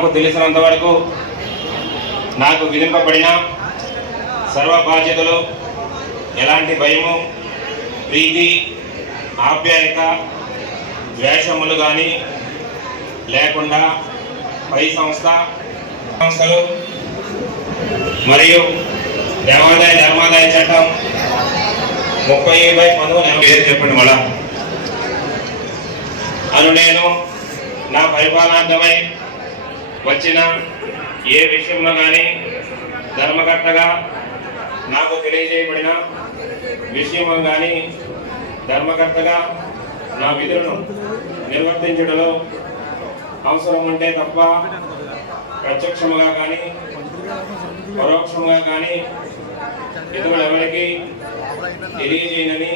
నాకు తెలిసినంత వరకు నాకు విధింపబడిన సర్వ బాధ్యతలు ఎలాంటి భయము ప్రీతి ఆప్యాయత ద్వేషములు కానీ లేకుండా పై సంస్థ సంస్థలు మరియు దేవాదాయ ధర్మాదాయ చట్టం ముప్పై బై పంతొమ్మిది పేరు చెప్పండి మళ్ళా. అను నేను నా పరిపాలనార్థమై వచ్చిన ఏ విషయంలో కానీ ధర్మకర్తగా నాకు తెలియజేయబడిన విషయంలో కానీ ధర్మకర్తగా నా విధులను నిర్వర్తించడంలో అవసరం ఉంటే తప్ప ప్రత్యక్షముగా కానీ పరోక్షంగా కానీ ఇతరులు ఎవరికి తెలియజేయనని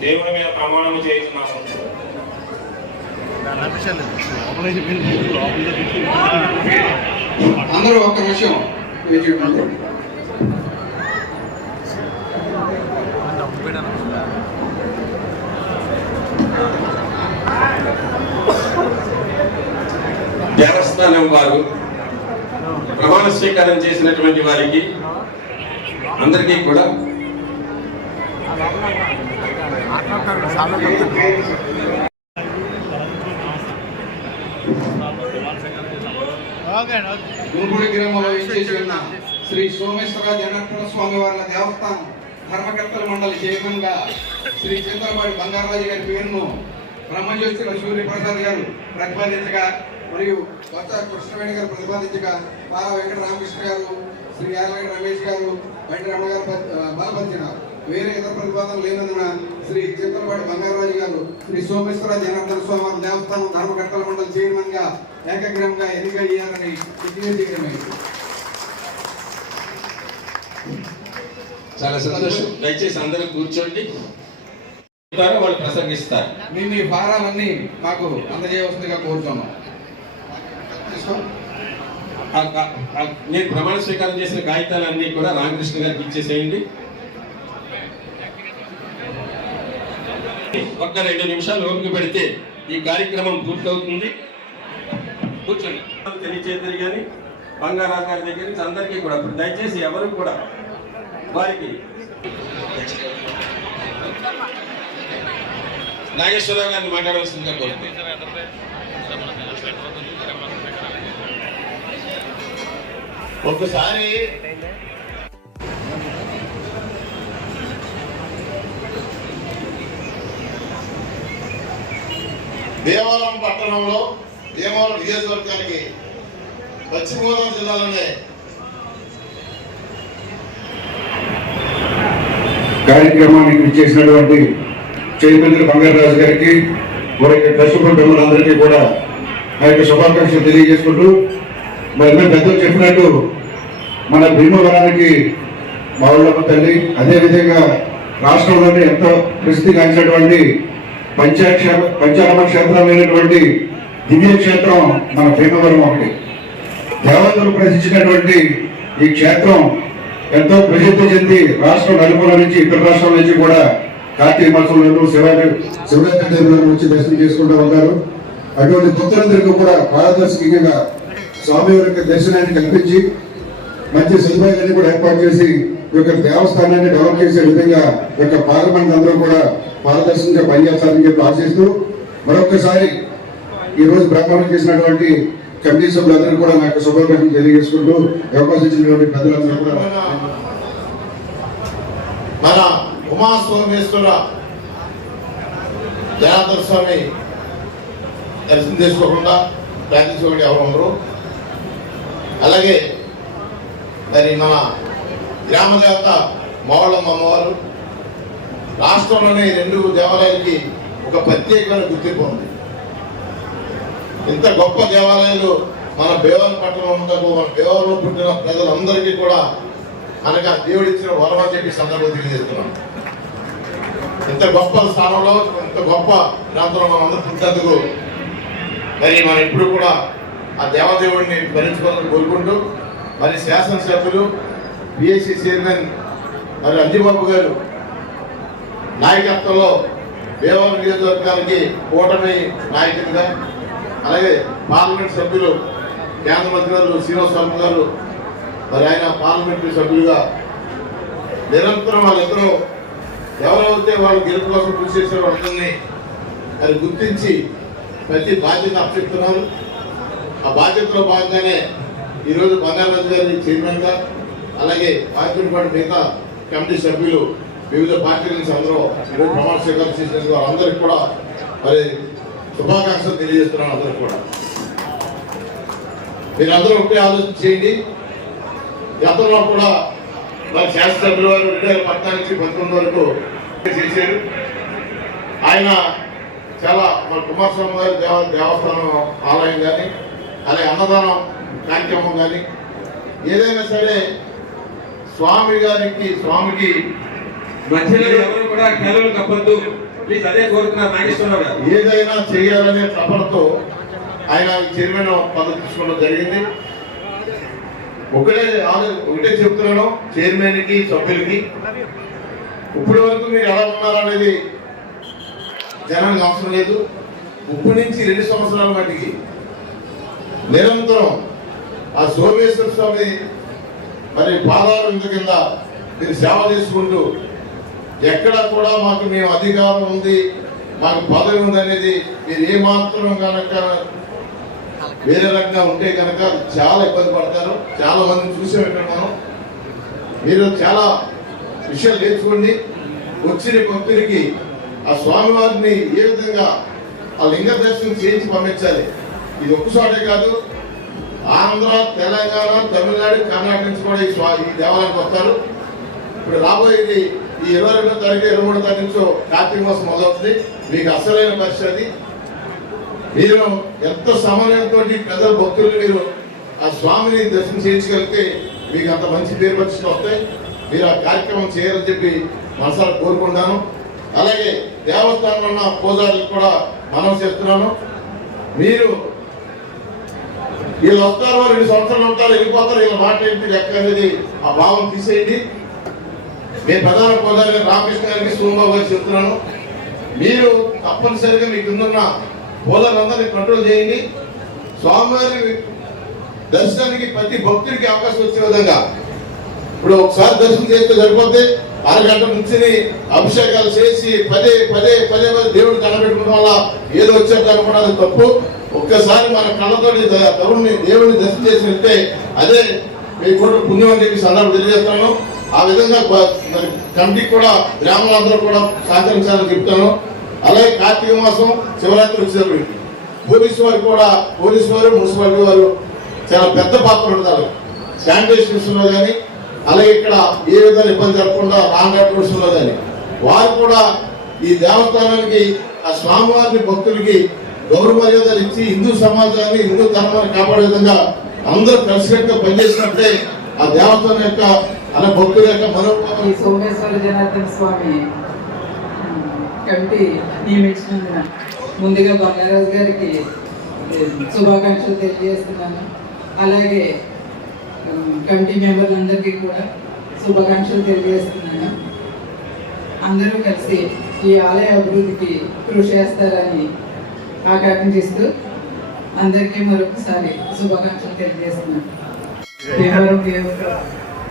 దేవుని మీద ప్రమాణం చేస్తున్నాను అందరూ ఒక విషయం దేవస్థానం వారు ప్రమాణ స్వీకారం చేసినటువంటి వారికి అందరికీ కూడా గురుకుడి గ్రామంలో ఇచ్చేసి ఉన్న శ్రీ సోమేశ్వర జనార్దన స్వామి వారి దేవస్థానం ధర్మకర్తల మండలి చైర్మన్గా శ్రీ చంద్రబాబు బంగారాజు గారి పేరును బ్రహ్మజ్యోతిల సూర్యప్రసాద్ గారు ప్రతిపాదించగా మరియు కొత్త కృష్ణవేణి గారు ప్రతిపాదించగా పాల వెంకట రామకృష్ణ గారు శ్రీ యాలగడ్డ రమేష్ గారు వెంకట రమణ గారు బలపరిచినారు వేరే ఇతర ప్రతిపాదన లేనందున శ్రీ చిత్రపాటి బంగారాజు గారు శ్రీ సోమేశ్వర జనార్దన స్వామి దేవస్థానం ధర్మకర్తల మండలి చైర్మన్గా ఏకగ్రహంగా ఎన్నికయ్యారని విజ్ఞప్తి చేయడమైంది చాలా సంతోషం. దయచేసి అందరూ కూర్చోండి. వాళ్ళు ప్రసంగిస్తారు. మీ మీ భారాలన్నీ మాకు అందజేయవలసిందిగా కోరుతున్నాం. నేను ప్రమాణ స్వీకారం చేసిన కాగితాలన్నీ కూడా రామకృష్ణ గారికి ఇచ్చేసేయండి. ఒక్క రెండు నిమిషాలు ఓపిక పెడితే ఈ కార్యక్రమం పూర్తవుతుంది. కూర్చోండి. తెలియచేద్దరు కానీ బంగారాజు గారి దగ్గర నుంచి అందరికీ కూడా దయచేసి ఎవరు కూడా వారికి నాగేశ్వరరావు గారిని మాట్లాడవలసిందిగా కోరుతున్నాను. ఒకసారి దేవాలయం పట్టణంలో దేవాలయం నియోజకవర్గానికి పశ్చిమ గోదావరి జిల్లాలోనే కార్యక్రమానికి ఇచ్చేసినటువంటి చైతన్య బంగారాజు గారికి వారి యొక్క ట్రస్ట్ కుటుంబాలందరికీ కూడా ఆ యొక్క శుభాకాంక్షలు తెలియజేసుకుంటూ మరి మేము పెద్దలు చెప్పినట్టు మన భీమవరానికి బావులమ్మ తల్లి అదేవిధంగా రాష్ట్రంలోనే ఎంతో ప్రసిద్ధిగాంచినటువంటి పంచాక్ష పంచారమ క్షేత్రమైనటువంటి దివ్యక్షేత్రం మన భీమవరం ఒకటి. దేవతలు ప్రసిద్ధించినటువంటి ఈ క్షేత్రం ఎంతో ప్రసిద్ధి చెంది రాష్ట్రం నలుమూల నుంచి ఇతర రాష్ట్రాల నుంచి కూడా కార్తీక మాసంలో శివాజీ శివరాత్రి దేవులను వచ్చి దర్శనం చేసుకుంటూ ఉంటారు అటువంటి భక్తులందరికీ కూడా పారదర్శకంగా స్వామివారి యొక్క దర్శనాన్ని కల్పించి మంచి సదుపాయాలన్నీ కూడా ఏర్పాటు చేసి ఈ యొక్క దేవస్థానాన్ని డెవలప్ చేసే విధంగా ఈ యొక్క పార్లమెంట్ అందరూ కూడా పారదర్శకంగా పనిచేస్తారని చెప్పి ఆశిస్తూ మరొకసారి ఈ రోజు బ్రహ్మాండం చేసినటువంటి కమిటీ సభ్యులందరూ కూడా నాకు శుభాకాంక్షలు తెలియజేసుకుంటూ ఈ అవకాశం ఇచ్చినటువంటి పెద్దలందరూ కూడా మన ఉమా సోమేశ్వర జనార్దన స్వామి దర్శనం చేసుకోకుండా ప్రార్థించుకోండి ఎవరు అలాగే మరి మన గ్రామ దేవత మోళ్ళమ్మ అమ్మవారు. రాష్ట్రంలోనే ఈ రెండు దేవాలయాలకి ఒక ప్రత్యేకమైన గుర్తింపు ఉంది. ఇంత గొప్ప దేవాలయాలు మన బేవరం పట్టణం ఉండకు మన బేవరంలో పుట్టిన ప్రజలందరికీ కూడా అనగా దేవుడిచ్చిన వరం అని చెప్పి సందర్భం తెలియజేస్తున్నాం ఇంత గొప్ప స్థానంలో ఇంత గొప్ప ప్రాంతంలో మనం అందరూ పుట్టినందుకు మరి మనం ఇప్పుడు కూడా ఆ దేవదేవుడిని భరించుకోవాలని కోరుకుంటూ మరి శాసనసభ్యులు బిఎస్సి చైర్మన్ మరి అంజిబాబు గారు నాయకత్వంలో దేవాల నియోజకవర్గానికి కూటమి నాయకులుగా అలాగే పార్లమెంట్ సభ్యులు కేంద్ర మంత్రి గారు శ్రీనివాసరావు గారు మరి ఆయన పార్లమెంటరీ సభ్యులుగా నిరంతరం వాళ్ళిద్దరూ ఎవరైతే వాళ్ళు గెలుపు కోసం కృషి చేసే వాళ్ళని అది గుర్తించి ప్రతి బాధ్యత అప్పచెప్తున్నారు. ఆ బాధ్యతలో భాగంగానే ఈరోజు బంగారాజు గారి చైర్మన్గా అలాగే పార్టీ మిగతా కమిటీ సభ్యులు వివిధ పార్టీల నుంచి అందరూ ప్రమాణ స్వీకారం చేసినందుకు అందరికి కూడా మరి శుభాకాంక్షలు తెలియజేస్తున్నాను అందరికీ కూడా. మీరందరూ ఒకటే ఆలోచన చేయండి. గతంలో కూడా మరి శాసనసభ్యుల వారు రెండు వేల పద్నాలుగు నుంచి పంతొమ్మిది వరకు చేశారు. ఆయన చాలా మన కుమారస్వామి గారి దేవ దేవస్థానం ఆలయం కానీ అలాగే అన్నదానం కార్యక్రమం కానీ ఏదైనా సరే స్వామి గారికి స్వామికి మధ్యలో ఎవరు కూడా కేవలం కప్పద్దు. ప్లీజ్ అదే కోరుతున్నారు నాగేశ్వరరావు గారు. ఏదైనా చేయాలనే తపనతో ఆయన చైర్మన్ పదవి తీసుకోవడం జరిగింది. ఒకటే ఒకటే చెప్తున్నాను చైర్మన్కి సభ్యులకి. ఇప్పటి వరకు మీరు ఎలా ఉన్నారనేది జనానికి అవసరం లేదు. ఇప్పటి నుంచి రెండు సంవత్సరాల మట్టికి నిరంతరం ఆ సోమేశ్వర స్వామి మరి పాదాల కింద మీరు సేవ చేసుకుంటూ ఎక్కడ కూడా మాకు మేము అధికారం ఉంది మాకు పదవి ఉంది అనేది మీరు ఏమాత్రం కనుక వేరే రకంగా ఉంటే కనుక చాలా ఇబ్బంది పడతారు. చాలా మందిని చూసాం ఇక్కడ మనం మీరు చాలా విషయాలు నేర్చుకోండి. వచ్చిన భక్తులకి ఆ స్వామివారిని ఏ విధంగా ఆ లింగ దర్శనం చేయించి పంపించాలి? ఇది ఒక్కసాటే కాదు. ఆంధ్ర తెలంగాణ తమిళనాడు కర్ణాటక నుంచి కూడా ఈ స్వా ఈ దేవాలయానికి వస్తారు. ఇప్పుడు రాబోయేది ఈ ఇరవై రెండో తారీఖు ఇరవై మూడో తారీఖు కార్తీక మాసం మొదలవుతుంది. మీకు అసలైన పరిస్థితి అది. మీరు ఎంత సమన్వయంతో ప్రజల భక్తులు మీరు ఆ స్వామిని దర్శనం చేయించగలిగితే మీకు అంత మంచి పేరు పరిస్థితులు వస్తాయి. మీరు ఆ కార్యక్రమం చేయాలని చెప్పి మనసారి కోరుకుంటాను. అలాగే దేవస్థానంలో ఉన్న పూజారులకు కూడా మనం చేస్తున్నాను. మీరు వీళ్ళు వస్తారు రెండు సంవత్సరాలు ఉంటారు వెళ్ళిపోతారు వీళ్ళ మాట ఏంటి? లెక్క అనేది ఆ భావం తీసేయండి. నేను ప్రధాన పూజారి గారు రామకృష్ణ గారికి సోమబాబు గారికి చెప్తున్నాను. మీరు తప్పనిసరిగా మీకు ఉన్న పూజలందరినీ కంట్రోల్ చేయండి. స్వామివారి దర్శనానికి ప్రతి భక్తుడికి అవకాశం వచ్చే విధంగా ఇప్పుడు ఒకసారి దర్శనం చేస్తే సరిపోతే అరగంట నుంచి అభిషేకాలు చేసి పదే పదే పదే పదే దేవుడు కనబెట్టుకోవడం వల్ల ఏదో వచ్చేది అనుకోవడం అది తప్పు. ఒక్కసారి మన కళ్ళతోటి తరుణ్ణి దేవుడిని దర్శనం చేసి వెళ్తే అదే మీ కూడా పుణ్యం అని చెప్పి సందర్భం తెలియజేస్తాను. ఆ విధంగా కమిటీకి కూడా గ్రామాలందరూ కూడా సహకరించాలని చెప్తాను. అలాగే కార్తీక మాసం శివరాత్రి వచ్చేటప్పుడు పోలీసు వారు కూడా పోలీసు వారు మున్సిపాలిటీ వారు చాలా పెద్ద పాత్ర ఉంటారు. శానిటేషన్ విషయంలో కానీ అలాగే ఇక్కడ ఏ విధంగా ఇబ్బంది జరగకుండా రాంగ్ విషయంలో కానీ. వారు కూడా ఈ దేవస్థానానికి ఆ స్వామివారిని భక్తులకి గౌరవ మర్యాదలు ఇచ్చి హిందూ సమాజాన్ని హిందూ ధర్మాన్ని కాపాడే విధంగా అందరూ కలిసికట్టుగా పనిచేసినట్లే ఆ దేవతల యొక్క అలా భక్తుల యొక్క ఈ సోమేశ్వర జనార్దన స్వామి కమిటీ నియమించినందున ముందుగా బంగారాజు గారికి శుభాకాంక్షలు తెలియజేస్తున్నాను. అలాగే కమిటీ మెంబర్లందరికీ కూడా శుభాకాంక్షలు తెలియజేస్తున్నాను. అందరూ కలిసి ఈ ఆలయ అభివృద్ధికి కృషి చేస్తారని ఆకాంక్షిస్తూ అందరికీ మరొకసారి శుభాకాంక్షలు తెలియజేస్తున్నాను. భీమవరం నియోజక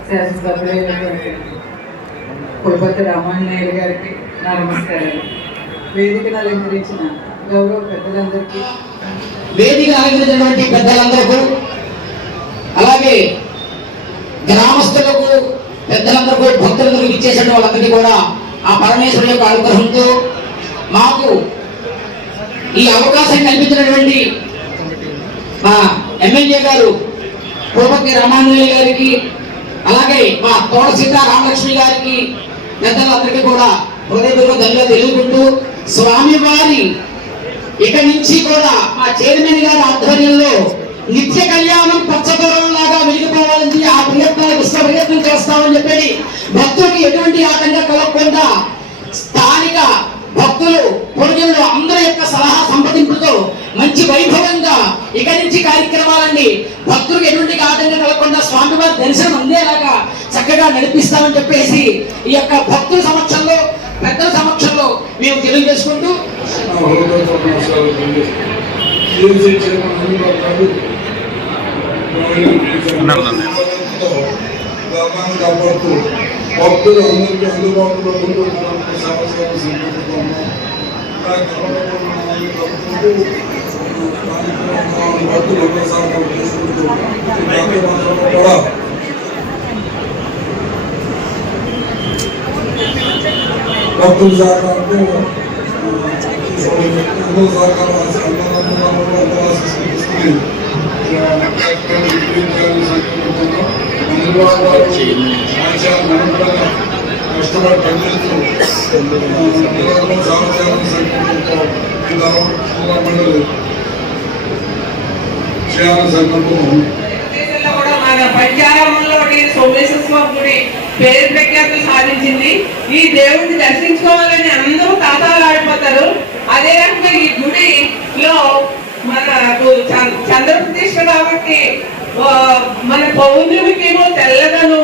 శాసనసభ్యులైనటువంటి కులపతి రామాంజనేయులు గారికి నా నమస్కారాలు. వేదికను అలంకరించిన గౌరవ పెద్దలందరికీ వేదిక అలంకరించినటువంటి పెద్దలందరికీ అలాగే గ్రామస్తులకు పెద్దలందరికీ భక్తులందరికీ ఇచ్చేసిన వాళ్ళందరికీ కూడా ఆ పరమేశ్వరుడు యొక్క అనుగ్రహంతో మాకు ఈ అవకాశం కల్పించినటువంటి మా ఎమ్మెల్యే గారు కోపతి రామాంజనేయ గారికి అలాగే మా తోట సీతా రామలక్ష్మి గారికి పెద్దలందరికీ కూడా హృదయపూర్వక ధన్యవాదాలు తెలుపుకుంటూ స్వామివారి ఇక నుంచి కూడా మా చైర్మన్ గారి ఆధ్వర్యంలో నిత్య కళ్యాణం పచ్చదొరం లాగా వెలిగిపోవాలని ఆ ప్రయత్నాలకు ఇష్ట ప్రయత్నం చేస్తామని చెప్పి భక్తులకు ఎటువంటి ఆటంకం కలగకుండా స్థానిక భక్తులు ప్రజలు అందరి యొక్క సలహా సంప్రదింపులతో మంచి వైభవంగా ఇక నుంచి కార్యక్రమాలన్నీ భక్తులకు ఎటువంటి ఆటంకం కలగకుండా స్వామివారి దర్శనం అందేలాగా చక్కగా నడిపిస్తామని చెప్పేసి ఈ యొక్క భక్తుల సమక్షంలో పెద్దల సమక్షంలో మేము తెలియజేసుకుంటూ కాపాడుతూ భక్తులు అందరికీ అందుబాటులో ఉంటూ సమస్యలు సంకల్పిస్తున్నాము భక్తులు ఎక్కువ సహకారం చేసుకుంటూ ఈ కార్యక్రమంలో కూడా భక్తుల సహకారంతో అందరూ కష్టపడి పనిచేస్తూ సమాచారం మండలి చేయాలని సంకల్పం దేశంలో సోమేశ్వర గుడి పేరు ప్రఖ్యాతులు సాధించింది. ఈ దేవుడిని దర్శించుకోవాలని అందరూ తాతాలాడిపోతారు అదే రకంగా ఈ గుడిలో మనకు చంద్ర కాబట్టి మన పౌర్ణమికి ఏమో తెల్లదను.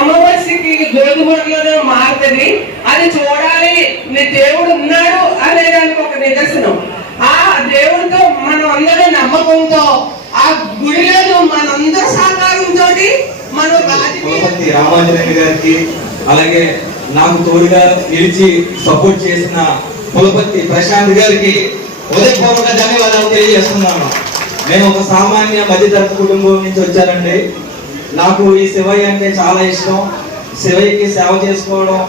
అమావాస్యకి గోధుమలోనూ మారుతుంది. అది చూడాలి నీ దేవుడు ఉన్నాడు అనే దానికి ఒక నిదర్శనం. ఆ దేవుడితో మనం అందరూ నమ్మకంతో ఆ గుడిలో మనందరి సహకారంతో మనం రాజకీయ కులపతి గారికి అలాగే నాకు తోడుగా నిలిచి సపోర్ట్ చేసిన కులపతి ప్రశాంత్ గారికి ఉదయపూర్వక ధన్యవాదాలు తెలియజేస్తున్నాను. నేను ఒక సామాన్య మధ్యతరగతి కుటుంబం నుంచి వచ్చానండి. నాకు ఈ శివయ్య అంటే చాలా ఇష్టం. శివయ్యకి సేవ చేసుకోవడం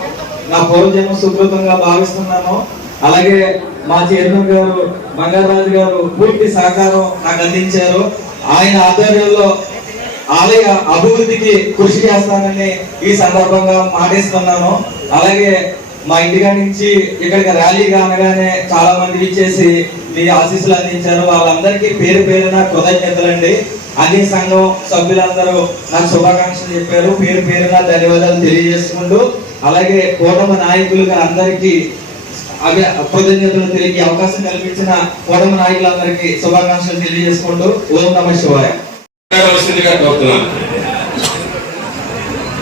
నా పూర్వజన్మ సుకృతంగా భావిస్తున్నాను. అలాగే మా చైర్మన్ గారు బంగారాజు గారు పూర్తి సహకారం నాకు అందించారు. ఆయన ఆధ్వర్యంలో ఆలయ అభివృద్ధికి కృషి చేస్తానని ఈ సందర్భంగా మాటిస్తున్నాను. అలాగే మా ఇంటికాడ నుంచి ఇక్కడికి ర్యాలీగా అనగానే చాలా మంది ఇచ్చేసి మీ ఆశీస్సులు అందించారు. వాళ్ళందరికీ పేరు పేరున కృతజ్ఞతలండి. అన్ని సంఘం సభ్యులందరూ నాకు శుభాకాంక్షలు చెప్పారు. పేరు పేరున ధన్యవాదాలు తెలియజేసుకుంటూ అలాగే కూటమి నాయకులుగా అందరికీ అవి కృతజ్ఞతలు తెలియ అవకాశం కల్పించిన కూటమి నాయకులందరికీ శుభాకాంక్షలు తెలియజేసుకుంటూ ఓం నమ శివాయ.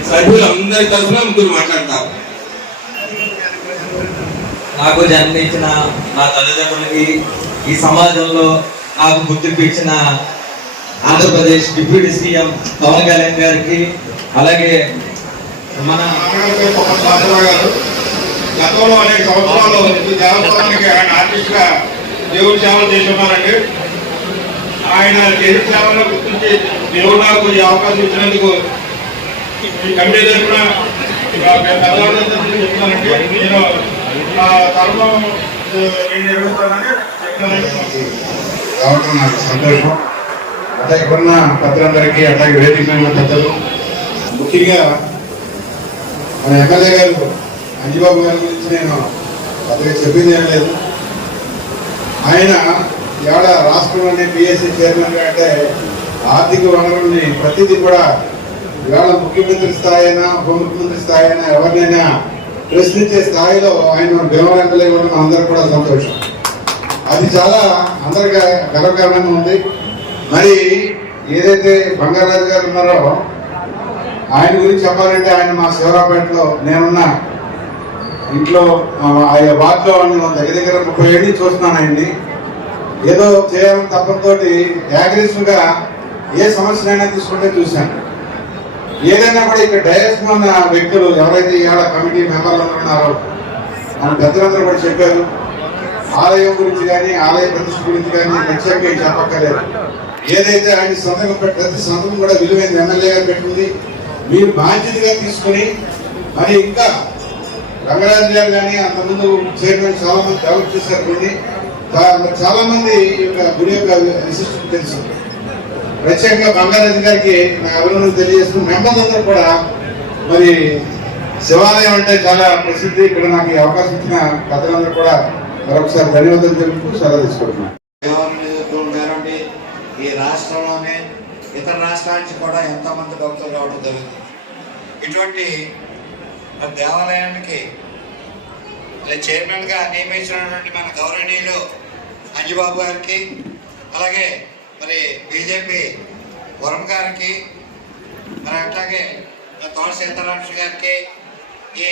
సభ్యులందరి తరఫున ముగ్గురు మాట్లాడతారు. నాకు జన్మించిన నా తల్లిదండ్రులకి ఈ సమాజంలో నాకు గుర్తింపు ఇచ్చిన ఆంధ్రప్రదేశ్ డిప్యూటీ సీఎం పవన్ కళ్యాణ్ గారికి అలాగే మన గారు గతంలో అనేక సంవత్సరాలు ఈ దేవస్థానానికి ఆయన ఆర్టిస్ట్గా దేవుడి సేవలు చేసి ఉన్నారండి ఆయన చేసిన సేవలను గుర్తించి దేవుడు నాకు ఈ అవకాశం ఇచ్చినందుకు ఈ కమిటీ తరఫున పెద్దలందరి చెప్తున్నానండి నేను నా రావడం నాకు సంతోషం. అట్లాగే ఉన్న పెద్దలందరికీ అట్లాగే వేదిక ఉన్న పెద్దలు ముఖ్యంగా మన ఎమ్మెల్యే గారు అంజబాబు గారి గురించి నేను అతనికి చెప్పింది ఏం లేదు. ఆయన ఇవాళ రాష్ట్రంలోని పిఎస్సీ చైర్మన్ అంటే ఆర్థిక వనరుల్ని ప్రతిదీ కూడా ఇవాళ ముఖ్యమంత్రి స్థాయి అయినా ఉప ముఖ్యమంత్రి స్థాయి అయినా ఎవరినైనా ప్రశ్నించే స్థాయిలో ఆయన భీమవరం ఎమ్మెల్యే కూడా అందరూ కూడా సంతోషం. అది చాలా అందరికీ గర్వకారణంగా ఉంది. మరి ఏదైతే బంగారాజు గారు ఉన్నారో ఆయన గురించి చెప్పాలంటే ఆయన మా శివరాపేటలో నేనున్న. ఇంట్లో ఆ, ఆయన వార్డులో ఉన్న దగ్గర దగ్గర ముప్పై ఏళ్ళు చూస్తున్నాను ఆయన్ని. ఏదో చేయాలని తప్పనితోటి గా ఏ సమస్యనైనా తీసుకుంటే చూశాను. ఏదైనా కూడా ఇక్కడ డయస్ ఉన్న వ్యక్తులు ఎవరైతే ఇవాళ కమిటీ మెంబర్లు ఉన్నారో మన పెద్దలందరూ కూడా చెప్పారు. ఆలయం గురించి కానీ ఆలయ ప్రతిష్ఠ గురించి కానీ ప్రత్యేకంగా చెప్పక్కర్లేదు. ఏదైతే ఆయన సంతకం పెట్టి ప్రతి సంతకం కూడా విలువైన ఎమ్మెల్యే గారు పెట్టింది. మీరు బాధ్యతగా తీసుకుని మరి ఇంకా రంగరాజు గారు కానీ అంతకుముందు చైర్మన్ చాలా మంది డెవలప్ చేశారు కొన్ని. చాలా మంది ఈ యొక్క గుడి యొక్క విశిష్టత తెలుసు. ప్రత్యేకంగా బంగారెడ్డి గారికి నా అభినందనలు తెలియజేస్తూ మెంబర్లందరూ కూడా మరి శివాలయం అంటే చాలా ప్రసిద్ధి. ఇక్కడ నాకు ఈ అవకాశం ఇచ్చిన కథలందరూ కూడా మరొకసారి ధన్యవాదాలు తెలుపుతూ సెలవు తీసుకుంటున్నాను. ఈ రాష్ట్రంలోనే ఇతర రాష్ట్రాల నుంచి కూడా ఎంతోమంది భక్తులు రావడం జరుగుతుంది ఇటువంటి దేవాలయానికి ఇలా చైర్మన్గా నియమించినటువంటి మన గౌరవనీయులు అంజుబాబు గారికి అలాగే మరి బీజేపీ వరం గారికి మరి అట్లాగే తోట సీతారామకృష్ణ గారికి ఈ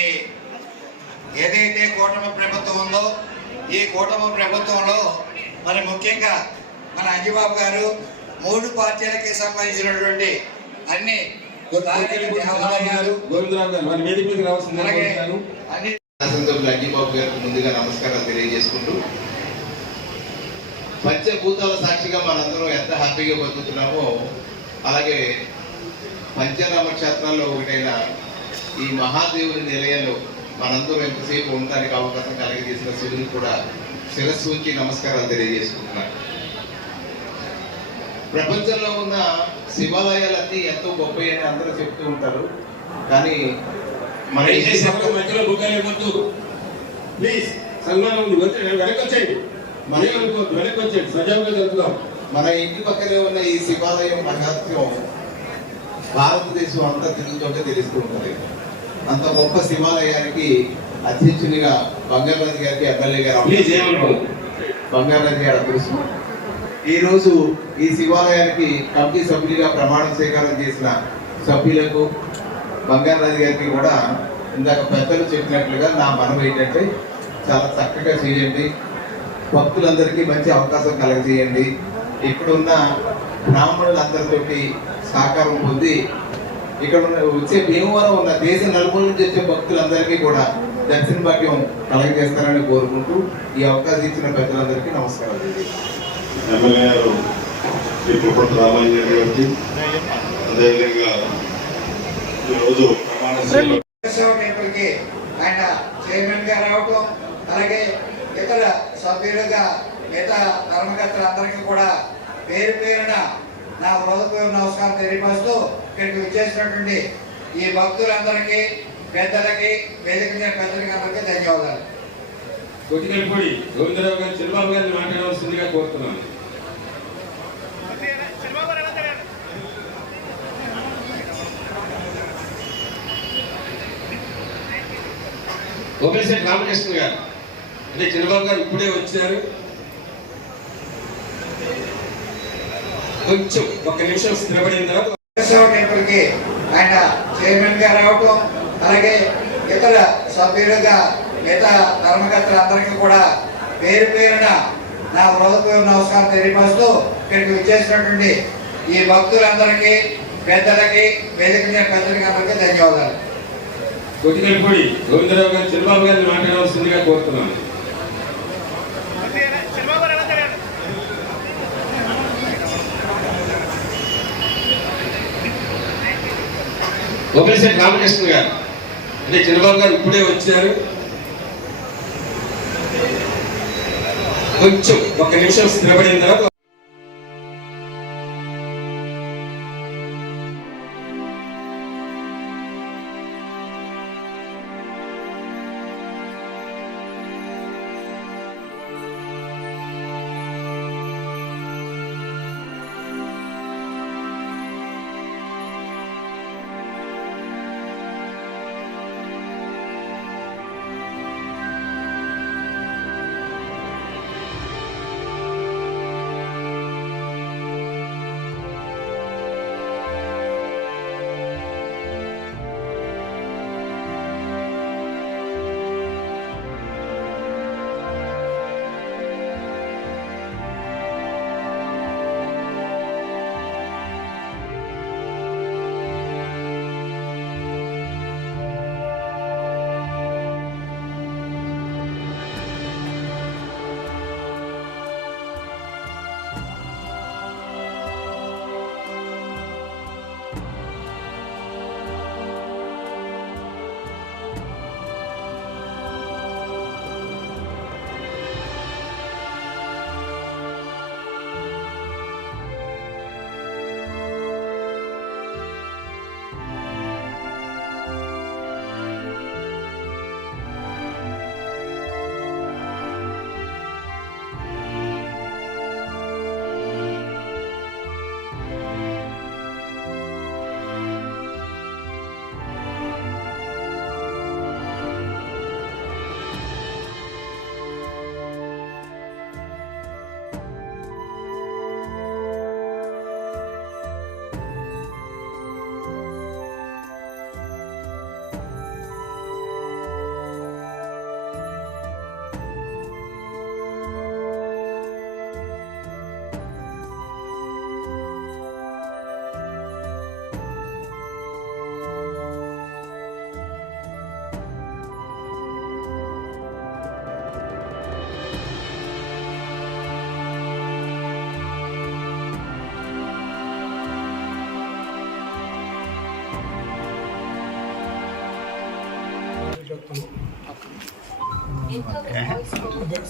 ఏదైతే కూటమి ప్రభుత్వం ఉందో ఈ కూటమి ప్రభుత్వంలో మరి ముఖ్యంగా మన అంజిబాబు గారు మూడు పార్టీలకి సంబంధించినటువంటి అన్ని అలాగే. అన్ని శాసనసభ్యులు అగ్గిబాబు గారికి ముందుగా నమస్కారాలు తెలియజేసుకుంటూ పంచభూతాల సాక్షిగా మనందరం ఎంత హ్యాపీగా బతుకుతున్నామో అలాగే పంచనామ క్షేత్రాల్లో ఒకటైన ఈ మహాదేవుని నిలయంలో మనందరం ఎంతసేపు ఉండడానికి అవకాశం కలిగజేసిన శివుని కూడా శిరస్సు ఉంచి నమస్కారాలు తెలియజేసుకుంటున్నాను. ప్రపంచంలో ఉన్న శివాలయాలన్నీ ఎంతో గొప్పవి అని అందరూ చెప్తూ ఉంటారు. కానీ మన మధ్యలో ప్లీజ్ సన్మానం ఉంది. వెనక్కి సజావుగా జరుపుదాం. మన ఇంటి పక్కనే ఉన్న ఈ శివాలయం మహత్యం భారతదేశం అంతా తిరుగుతుంటే తెలుస్తూ ఉంటుంది. అంత గొప్ప శివాలయానికి అధ్యక్షునిగా బంగారాజు గారికి ఎమ్మెల్యే గారు బంగారాజు గారు అదృష్టం ఈ రోజు ఈ శివాలయానికి కమిటీ సభ్యులుగా ప్రమాణ స్వీకారం చేసిన సభ్యులకు బంగారాజు గారికి కూడా ఇందాక పెద్దలు చెప్పినట్లుగా నా మనం ఏంటంటే చాలా చక్కగా చేయండి. భక్తులందరికీ మంచి అవకాశం కలగజేయండి ఇక్కడున్న బ్రాహ్మణులందరితోటి సహకారం పొంది ఇక్కడ ఉన్న వచ్చే భీమవరం ఉన్న దేశ నలుమూల నుంచి వచ్చే భక్తులందరికీ కూడా దర్శన భాగ్యం కలగజేస్తారని కోరుకుంటూ ఈ అవకాశం ఇచ్చిన పెద్దలందరికీ. ఎమ్మెల్యే గారు గారికి అదేవిధంగా ఈరోజు ప్రమాణ ఆయన చైర్మన్గా రావటం అలాగే ఇతర సభ్యులుగా మిగతా ధర్మకర్తలందరికీ కూడా పేరు పేరున నా హృదయపూర్వ నమస్కారం తెలియపరుస్తూ ఇక్కడికి విచ్చేసినటువంటి ఈ భక్తులందరికీ పెద్దలకి వేదిక పెద్దలకి అందరికీ ధన్యవాదాలు. కొట్టినప్పుడు గోవిందరావు గారు చంద్రబాబు గారిని మాట్లాడవలసిందిగా కోరుతున్నాను. ఓపెన్సెట్ రామకృష్ణ గారు. అంటే చంద్రబాబు గారు ఇప్పుడే వచ్చారు కొంచెం ఒక నిమిషం స్థిరపడిన తర్వాత ఆయన చైర్మన్గా రావటం అలాగే ఇతర సభ్యులుగా మిగతా ధర్మకర్తలందరికీ కూడా పేరు పేరున నా హృదయపూర్వ నమస్కారం తెలియపరుస్తూ ఇక్కడికి విచ్చేసినటువంటి ఈ భక్తులందరికీ పెద్దలకి వేదిక మీద పెద్దలకి అందరికీ ధన్యవాదాలు. కొట్టినప్పుడు గోవిందరావు గారు చంద్రబాబు గారిని మాట్లాడవలసిందిగా కోరుతున్నాను. ఓపెన్సెట్ రామకృష్ణ గారు. అంటే చంద్రబాబు గారు ఇప్పుడే వచ్చారు. కొంచెం ఒక నిమిషం స్థిరపడిన తర్వాత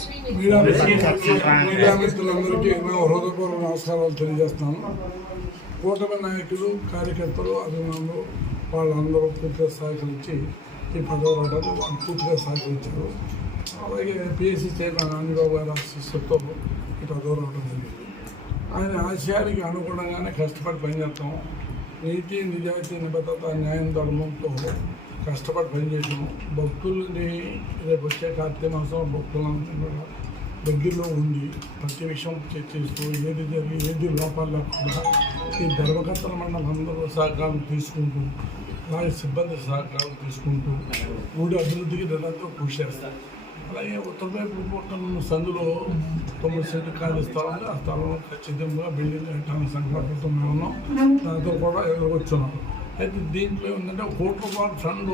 మీడియా మిత్రులు- మీడియా మిత్రులందరికీ మేము హృదయపూర్వక నమస్కారాలు తెలియజేస్తాను కూటమి నాయకులు కార్యకర్తలు అభిమానులు వాళ్ళందరూ పూర్తిగా సహకరించి ఈ పదవి రావడానికి వాళ్ళు పూర్తిగా సహకరించారు. అలాగే పిఎస్సి చైర్మన్ రాణిబాబు గారి ఆశీస్సుతో ఈ పదవి రావడం జరిగింది. ఆయన ఆశయానికి అనుగుణంగానే కష్టపడి పనిచేస్తాం. నీతి నిజాయితీ నిబద్ధత న్యాయం ధర్మంతో కష్టపడి పనిచేసాము భక్తుల్ని రేపు వచ్చే కార్తీక మాసం భక్తులందరినీ కూడా దగ్గరలో ఉండి ప్రతి విషయం చర్చిస్తూ ఏది జరిగి ఏది లోపాలు లేకుండా ఈ ధర్మకర్తల మండలం అందరూ సహకారం తీసుకుంటూ అలాగే సిబ్బంది సహకారం తీసుకుంటూ ఊడి అభివృద్ధికి నిరంతరం కృషి చేస్తారు. అలాగే ఉత్తరవైపు పక్కన సందులో తొమ్మిది సెంటు ఖాళీ స్థలం ఆ స్థలంలో ఖచ్చితంగా బిల్డింగ్ కట్టాలని సంకల్పంతో మేము ఉన్నాం. దాంతో కూడా ఎదురుకొచ్చున్నాం. అయితే దీంట్లో ఏంటంటే ఒక కోటి రూపాయల ఫండ్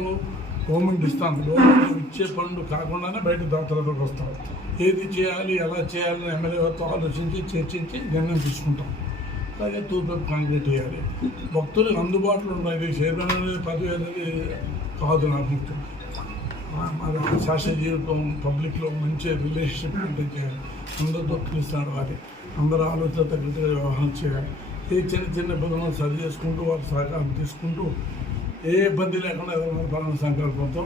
గవర్నమెంట్ ఇస్తాను గవర్నమెంట్ ఇచ్చే ఫండ్ కాకుండానే బయట దాతలకు వస్తాం. ఏది చేయాలి ఎలా చేయాలని ఎమ్మెల్యేతో ఆలోచించి చర్చించి నిర్ణయం తీసుకుంటాం. అలాగే తూర్పు కాంక్రీట్ చేయాలి భక్తులకు అందుబాటులో ఉన్నాయి చైర్మన్ అనేది పదవి అనేది కాదు నాకు ముఖ్యం మన శాస్త్ర జీవితం పబ్లిక్లో మంచి రిలేషన్షిప్ మెయింటైన్ చేయాలి. అందరితో కలిసి నడవాలి అందరూ ఆలోచన తగ్గట్టుగా వ్యవహారం చేయాలి. ఈ చిన్న చిన్న ఇబ్బందులను సరి చేసుకుంటూ వారి సహకారం తీసుకుంటూ ఏ ఇబ్బంది లేకుండా ఏదైనా సంకల్పంతో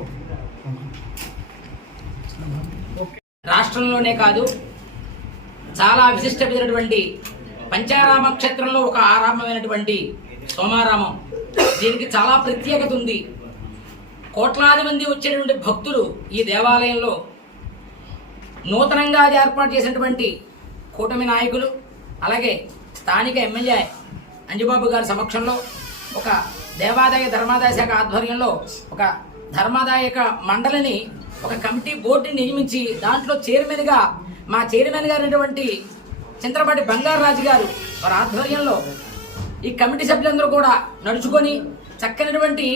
రాష్ట్రంలోనే కాదు చాలా విశిష్టమైనటువంటి పంచారామ క్షేత్రంలో ఒక ఆరామమైనటువంటి సోమారామం. దీనికి చాలా ప్రత్యేకత ఉంది. కోట్లాది మంది వచ్చేటువంటి భక్తులు ఈ దేవాలయంలో నూతనంగా ఏర్పాటు చేసినటువంటి కూటమి నాయకులు అలాగే స్థానిక ఎమ్మెల్యే అంజుబాబు గారి సమక్షంలో ఒక దేవాదాయ ధర్మాదాయ శాఖ ఆధ్వర్యంలో ఒక ధర్మాదాయక మండలిని ఒక కమిటీ బోర్డుని నియమించి దాంట్లో చైర్మన్గా మా చైర్మన్ గారైనటువంటి చింతలపాటి బంగారరాజు గారు వారి ఆధ్వర్యంలో ఈ కమిటీ సభ్యులందరూ కూడా నడుచుకొని చక్కనటువంటి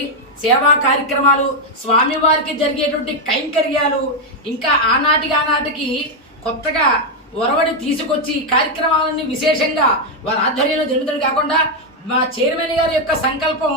సేవా కార్యక్రమాలు స్వామివారికి జరిగేటువంటి కైంకర్యాలు ఇంకా ఆనాటికి ఆనాటికి కొత్తగా ఒరవడి తీసుకొచ్చి కార్యక్రమాలన్నీ విశేషంగా వారి ఆధ్వర్యంలో జరుగుతుంది కాకుండా మా చైర్మన్ గారి యొక్క సంకల్పం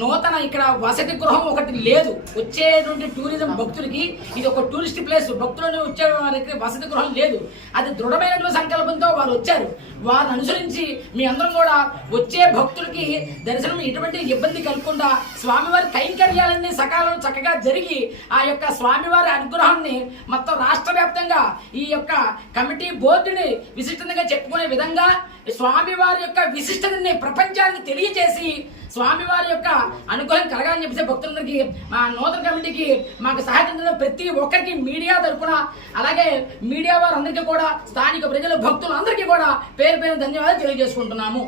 నూతన ఇక్కడ వసతి గృహం ఒకటి లేదు. వచ్చేటువంటి టూరిజం భక్తులకి ఇది ఒక టూరిస్ట్ ప్లేస్. భక్తులను వచ్చే వారికి వసతి గృహం లేదు. అది దృఢమైనటువంటి సంకల్పంతో వారు వచ్చారు. వారిని అనుసరించి మీ అందరం కూడా వచ్చే భక్తులకి దర్శనం ఎటువంటి ఇబ్బంది కలగకుండా స్వామివారి కైంకర్యాలన్నీ సకాలంలో చక్కగా జరిగి ఆ యొక్క స్వామివారి అనుగ్రహాన్ని మొత్తం రాష్ట్ర వ్యాప్తంగా ఈ యొక్క కమిటీ బోర్డుని విశిష్టంగా చెప్పుకునే విధంగా స్వామివారి యొక్క విశిష్టతని ప్రపంచాన్ని తెలియజేసి స్వామివారి యొక్క అనుగ్రహం కలగాలని చెప్పేసి భక్తులందరికీ మా నూతన కమిటీకి మాకు సహకరించిన ప్రతి ఒక్కరికి మీడియా తరఫున అలాగే మీడియా వారందరికీ కూడా స్థానిక ప్రజలు భక్తులందరికీ కూడా పేరు పేరు ధన్యవాదాలు తెలియజేసుకుంటున్నాము.